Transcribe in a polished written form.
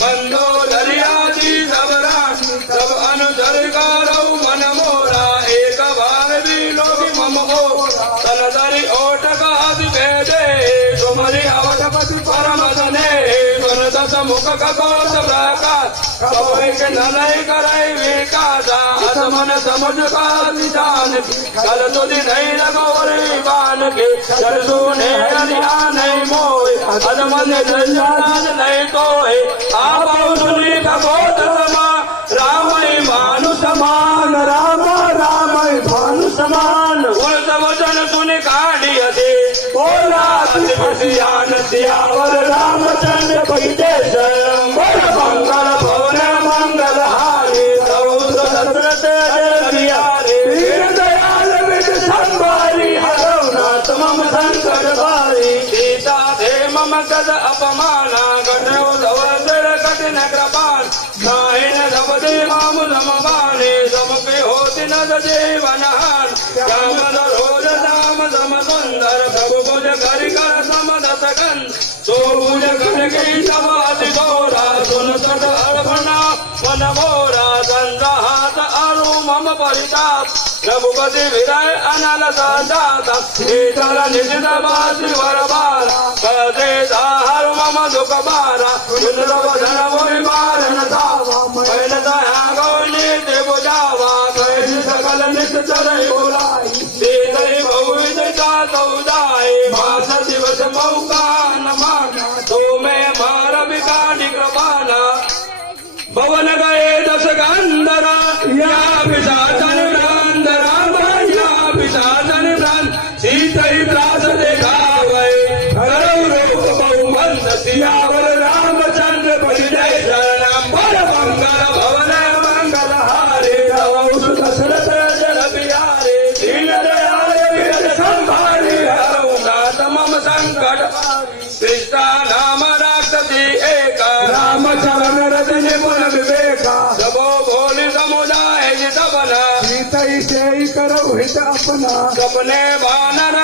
बंदो दरियादी सबरा सब अनुधर करो मन मोरा एक बार भी लोग मम हो तन दरी ओट गाद भेदे तुम्हारी अवधपति परम धने सुन दस मुख ककोत प्रकाश कब एक ननय करे विकासा अस मन समझ का निदान कल तुझी नहीं लगोरी बान के चल सुने अनिया नहीं मोए अद मन जंजाल नहीं तोए आप सुनी कबोत समा राम मानु समान राम राम भानु समान उस वचन सुन काढ़ी दे बोला सियान सियावर रामचंद्र पैदेश बोल मंगल भवन मंगल हारे दशरथ बिहारे वीर दयाल विद संभारी हरनाथ मम संकट भारी सीता दे मम गद अपमाना गढ़ धवल कठिन कृपान नाहिन धवदे माम समबाने समके होति न जीवनहान श्याम रोज राम सम सुंदर प्रभु भुज करि कर समदत गन सो भुज कर गई सवाति गौरा सुन सट अर्पणा मन मोरा संहात अरु मम परिताप रघुपति विरय अनल सदाता शीतल निशित बासी वरबारा कदे हर मम दुख बारा इंद्र वदन मोहि मारन धावा मैन दया गौनी देव जावा कैल सकल निश्चर बोलाई सीतई बहुविध का सौदाय मास दिवस मौका न माना तो मैं मार विकानी कृपाना भवन गए दस गंधरा या पिशाचन भ्रांधरा या पिशाचन भ्रांत सीतई त्रास देखावे करौ रूप बहुमंत सियावर रामचंद्र परिजय शरणम बल मंगल भवन मंगल हारे दशरथ जन बिहारे दीन दयाल विद संभारी हरनाथ मम संकट कृष्णा नाम राक्षसी एक रामचरण रजनी मन विवेका सबो भोली समुदाय जितबना सीतई से करो हित अपना सपने वानर